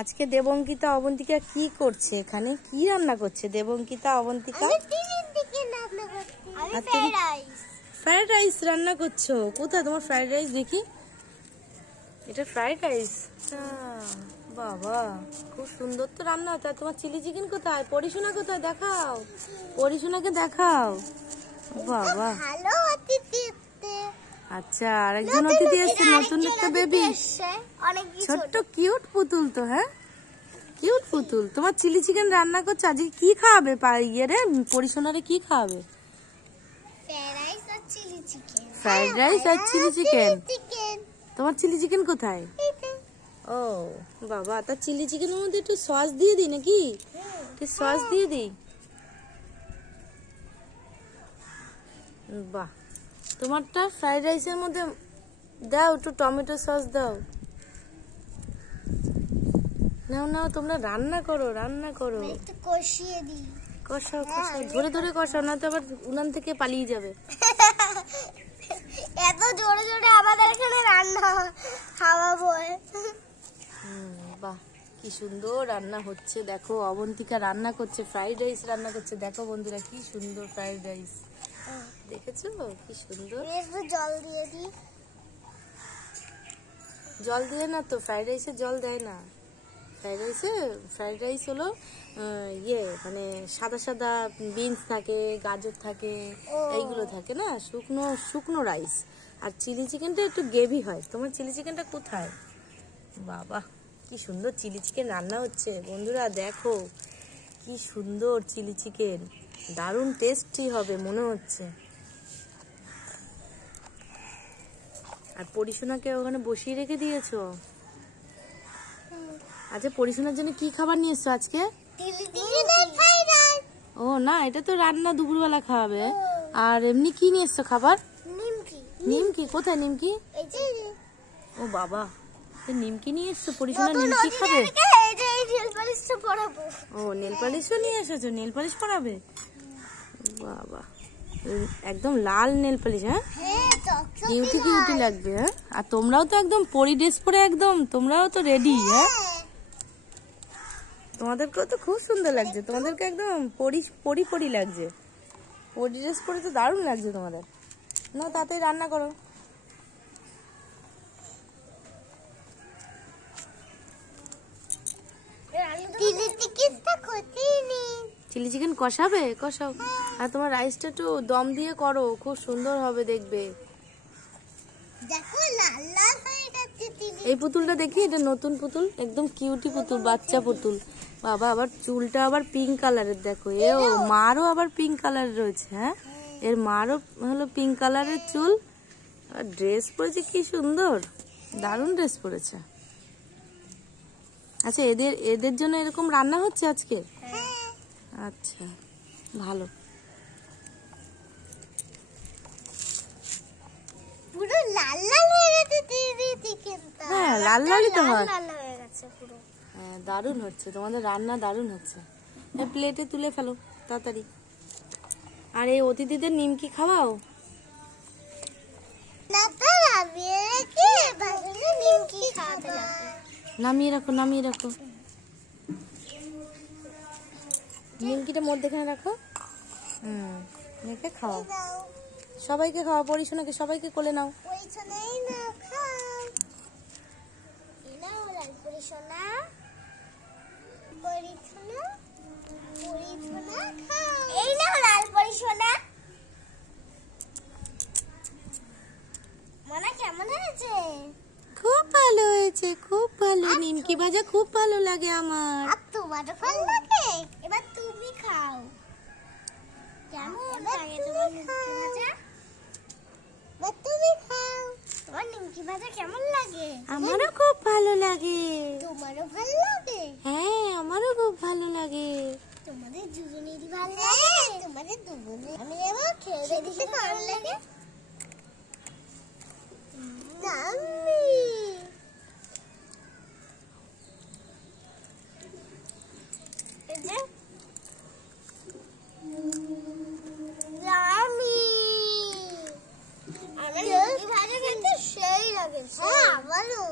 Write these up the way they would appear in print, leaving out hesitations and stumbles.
আজকে দেবঙ্কিতা অবন্তিকা কি করছে এখানে? কি রান্না করছে দেবঙ্কিতা অবন্তিকা? ফ্রাইড রাইস রান্না করছো? কোথায় তোমার ফ্রাইড রাইস দেখি? এটা ফ্রাইড রাইস? বাবা খুব সুন্দর তো রান্না হচ্ছে। তোমার চিলি চিকেন কোথায়? পরিশোনা কোথায়? দেখাও, পরিশোনাকে দেখাও। বাবা আচ্ছা, আরেকজন অতিথি এসছে, নতুন একটা বেবি, ছোট্ট কিউট পুতুল তো। হ্যাঁ, কিউট পুতুল। তোমার চিলি চিকেন রান্না করছো, আজকে কি খাওয়াবে? ইয়ে পরিশোনারে কি খাওয়াবে? ফ্রাইড রাইস আর চিলি চিকেন। তোমার চিলি চিকেন কোথায়? ও বাবা, তার চিলি চিকেনের মধ্যে একটু সস দিয়ে দিই নাকি? একটু সস দিয়ে দিই। বাহ, তোমারটা ফ্রাইড রাইসের মধ্যে দাও, একটু টমেটো সস দাও। নাও নাও, তোমরা রান্না করো, রান্না করো। কষিয়ে দিই। কষাও কষাও, ধরে ধরে কষাও, না তো আবার উনান থেকে পালিয়ে যাবে। এত জোরে জোরে আমাদের এখানে রান্না খাওয়াবো। বাহ, কি সুন্দর রান্না হচ্ছে। দেখো অবন্তিকা রান্না করছে, ফ্রাইড রাইস রান্না করছে। দেখো বন্ধুরা, কি সুন্দর ফ্রাইড রাইস। দেখেছো কি সুন্দর? একটু জল দিয়ে দিই। জল দিয়ে না তো, ফ্রাইড রাইসে জল দেয় না। ফ্রাইড রাইস হলো ইয়ে, মানে সাদা সাদা বিনস থাকে, গাজর থাকে, এইগুলো থাকে না, শুকনো শুকনো রাইস। আর চিলি চিকেনটা একটু গ্রেভি হয়। তোমার চিলি চিকেনটা কোথায়? বাবা, কি সুন্দর চিলি চিকেন রান্না হচ্ছে বন্ধুরা। দেখো কি সুন্দর চিলি চিকেন, দারুণ টেস্টি হবে মনে হচ্ছে। আর পরিশোনাকে ওখানে বসিয়ে রেখে দিয়েছো। আচ্ছা, পরিশোনার জন্য কি খাবার নিয়ে এসছো আজকে? ও না, এটা তো রান্না দুপুরবেলা খাওয়াবে। আর এমনি কি নিয়ে এসছো খাবার? নিমকি। কোথায় নিমকি? ও বাবা, নিমকি নিয়ে এসছো। পরিশোনা নিমকি খাবে? ও, নেল পালিশও নিয়ে এসেছো, নেল পালিশ পরাবে? বাবা, একদম লাল নেল পালিশ। হ্যাঁ, কিউটি কিউটি লাগবে। হ্যাঁ, আর তোমরাও তো একদম পরি ড্রেস পরে, একদম তোমরাও তো রেডি। হ্যাঁ, তোমাদেরকেও তো খুব সুন্দর লাগছে, তোমাদেরকে একদম পরি পরি লাগছে। পরি ড্রেস পরে তো দারুণ লাগছে তোমাদের। না, তাতেই রান্না করো। Chilli chicken কষাবে? কষাও। আর তোমার রাইসটা একটু দম দিয়ে করো, খুব সুন্দর হবে দেখবে। এই পুতুলটা দেখি, এটা নতুন পুতুল, একদম কিউটি পুতুল, বাচ্চা পুতুল। বাবা, আবার চুলটা আবার পিঙ্ক কালারের। দেখো, এও মারও আবার পিঙ্ক কালার রয়েছে। হ্যাঁ, এর মারও হলো পিঙ্ক কালারের চুল। আর ড্রেস পরেছে কি সুন্দর, দারুণ ড্রেস পরেছে। আচ্ছা, এদের জন্য এরকম রান্না হচ্ছে আজকে? আচ্ছা, ভালো। পুরো লাল লাল হয়ে গেছে চিকেনটা। হ্যাঁ, লাল লালই তো হয়। হ্যাঁ, দারুণ হচ্ছে তোমাদের রান্না, দারুণ হচ্ছে। প্লেটে তুলে ফেলো তাড়াতাড়ি। আর এই অতিথিদের নিমকি খাওয়াও। নামিয়ে রাখো, নামিয়ে রাখো। নিমকিটা মধ্যেখানে রাখো। রেখে খাওয়াও, সবাইকে খাওয়া। পরিশোনাকে সবাইকে কোলে নাও। কেমন হয়েছে? খুব ভালো হয়েছে, খুব ভালো। নিমকি ভাজা খুব ভালো লাগে আমার। তোমারও ভালো লাগে? এবার তুমি খাও। কেমন লাগে তোমার নিমকি ভাজা? তুমি খাও। তোমার নিমকি ভাজা কেমন লাগে? আমারও খুব ভালো লাগে। তোমারও ভালো লাগে? হ্যাঁ, আমারও খুব ভালো লাগে। তোমাদের দুজনেরই ভালো লাগে? তোমাদের দুজনে। আমি এবার খেয়ে দেখতে কেমন লাগে। সেই লাগে। আমারও।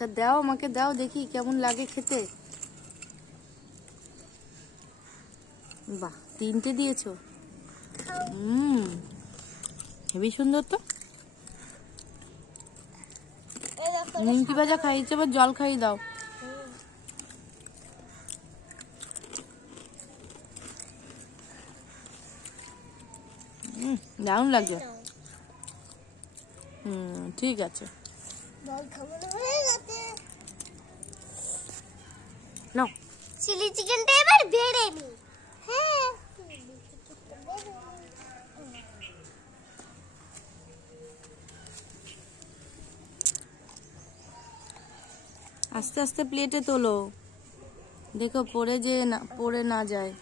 তা দাও, আমাকে দাও, দেখি কেমন লাগে খেতে। বাহ, 3টে দিয়েছো। হেবি সুন্দর তো। নিমকি ভাজা খাইয়েছে, আবার জল খাইয়ে দাও। দারুণ লাগছে। ঠিক আছে, নাও। চিলি চিকেনটা এবার বেড়ে নি। হ্যাঁ, আস্তে আস্তে প্লেটে তোলো, দেখো পড়ে না যায়।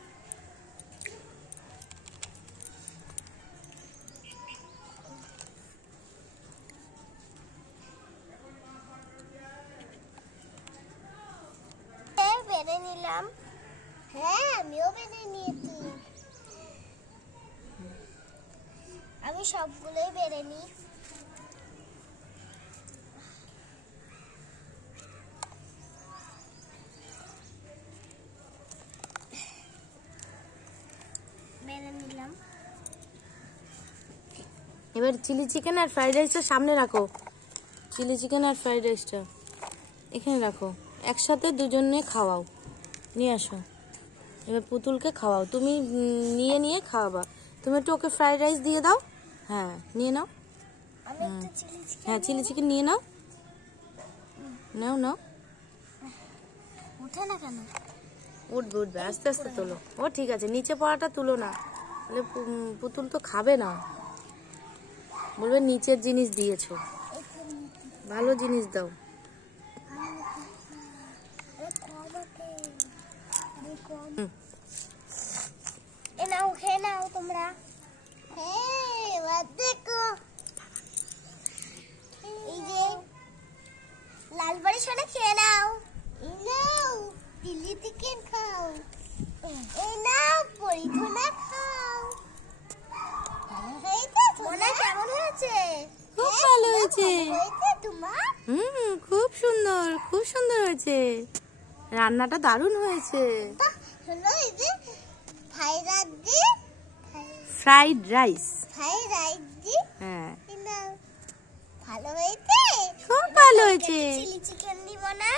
বেড়ে নিলাম। হ্যাঁ, আমিও বেড়ে নিয়েছি। আমি সবগুলোই বেড়ে নিই। বেড়ে নিলাম। এবার চিলি চিকেন আর ফ্রাইড রাইসটা সামনে রাখো। চিলি চিকেন আর ফ্রাইড রাইসটা এখানে রাখো, একসাথে দুজনে খাওয়াও। নিয়ে আসো, এবার পুতুলকে খাওয়াও। তুমি নিয়ে খাওয়াবা। তুমি একটু ওকে ফ্রাইড রাইস দিয়ে দাও। হ্যাঁ, নিয়ে নাও। আমি একটু চিলি চিকেন। হ্যাঁ, চিলি চিকেন নিয়ে নাও। নাও। উঠে না কেন? উঠবে, আস্তে আস্তে তোলো। ও ঠিক আছে, নিচে পড়াটা তুলো না, তাহলে পুতুল তো খাবে না, বলবে নিচের জিনিস দিয়েছো। ভালো জিনিস দাও। খেয়ে নাও তোমরা। দেখো, এই যে লাল বাড়ি সোনা, খেয়ে নাও। চিলি চিকেন খাও। এই নাও পরিঠোনা খাও। মোনা কেমন হয়েছে? খুব ভালো হয়েছে। তোমার? খুব সুন্দর হয়েছে। রান্নাটা দারুণ হয়েছে। Fried rice. হ্যাঁ, ভালো হয়েছে। খুব ভালো হয়েছে। চিলি চিকেন দিব না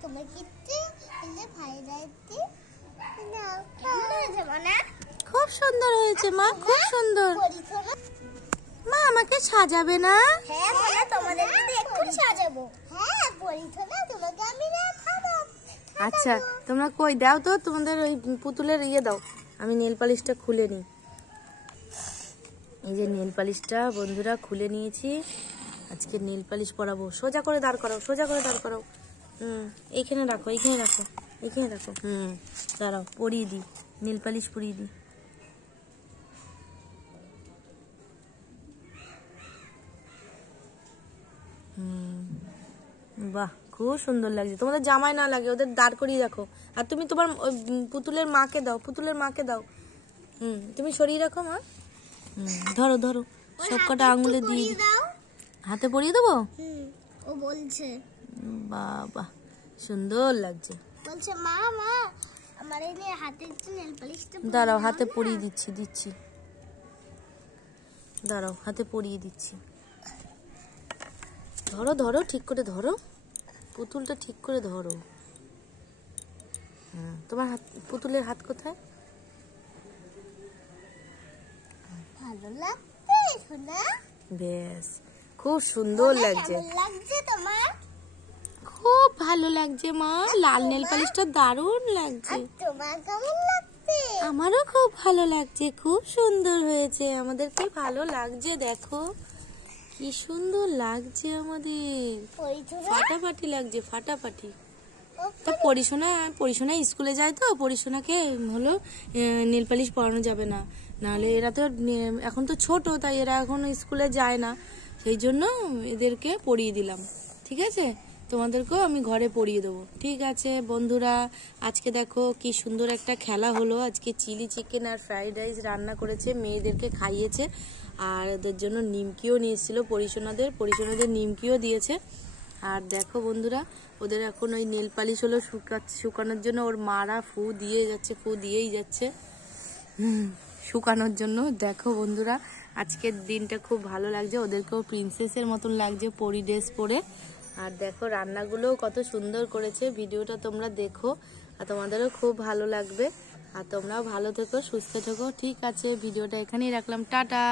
তুমি? কিন্তু ফ্রাইড রাইস নাও। কেমন হয়েছে মোনা? খুব সুন্দর হয়েছে মা, খুব সুন্দর। মা, আমাকে সাজাবে না? হ্যাঁ মোনা, তোমাদেরকে তো এক্ষুনি সাজাবো। হ্যাঁ, পরিঠোনা তোমাকে আমি খাবো। আচ্ছা, তোমরা কই দাও তো তোমাদের ওই পুতুলের দাও, আমি নেল পালিশটা খুলে নিই। এই যে নেল পালিশটা বন্ধুরা খুলে নিয়েছি। আজকে নেল পালিশ পরাবো। সোজা করে দাঁড় করাও। এইখানে রাখো। দাঁড়াও, পরিয়ে দিই, নেল পালিশ পরিয়ে দিই। বাহ, খুব সুন্দর লাগছে। তোমাদের জামাই না লাগে, ওদের দাঁড় করিয়ে রাখো। আর তুমি তোমার পুতুলের মাকে দাও। তুমি সরিয়ে রাখো মা। ধরো সবকটা আঙুলে দিয়ে হাতে পরিয়ে দেবো। ও বলছে বাবা, সুন্দর লাগছে। বলছে মা আমার এই হাতে নেল পালিশটা দাঁড়াও, হাতে পরিয়ে দিচ্ছি। দাঁড়াও, হাতে পরিয়ে দিচ্ছি। ধরো, ঠিক করে ধরো, পুতুলটা ঠিক করে ধরো। তোমার পুতুলের হাত কোথায়? ভালো লাগছে সোনা? বেশ, খুব সুন্দর লাগছে। কেমন লাগছে তোমার? খুব ভালো লাগছে মা, লাল নেল পালিশটা দারুণ লাগছে। তোমার কেমন লাগছে? আমারও খুব ভালো লাগছে, খুব সুন্দর হয়েছে। আমাদের কি ভালো লাগছে, দেখো কি সুন্দর লাগছে আমাদের। ফাটাফাটি লাগছে, ফাটাফাটি। তো পরিশোনা স্কুলে যায়, তো পরিশোনাকে হলো নেল পালিশ পরানো যাবে না, নাহলে এরা তো এখন তো ছোট, তাই এরা এখন স্কুলে যায় না, সেই জন্য এদেরকে পরিয়ে দিলাম। ঠিক আছে, তোমাদেরকেও আমি ঘরে পরিয়ে দেবো। ঠিক আছে বন্ধুরা, আজকে দেখো কি সুন্দর একটা খেলা হলো। আজকে চিলি চিকেন আর ফ্রাইড রাইস রান্না করেছে, মেয়েদেরকে খাইয়েছে, আর ওদের জন্য নিমকিও নিয়ে এসেছিলো পরিশোনাদের নিমকিও দিয়েছে। আর দেখো বন্ধুরা, ওদের এখন ওই নেল পালিশ হলো শুকানোর জন্য, ওর মারা ফু দিয়েই যাচ্ছে শুকানোর জন্য। দেখো বন্ধুরা, আজকের দিনটা খুব ভালো লাগছে, ওদেরকেও প্রিন্সেসের মতন লাগছে পরি ড্রেস পরে। আর দেখো রান্নাগুলোও কত সুন্দর করেছে। ভিডিওটা তোমরা দেখো আর তোমাদেরও খুব ভালো লাগবে। আর তোমরাও ভালো থেকো, সুস্থ থেকো। ঠিক আছে, ভিডিওটা এখানেই রাখলাম, টাটা।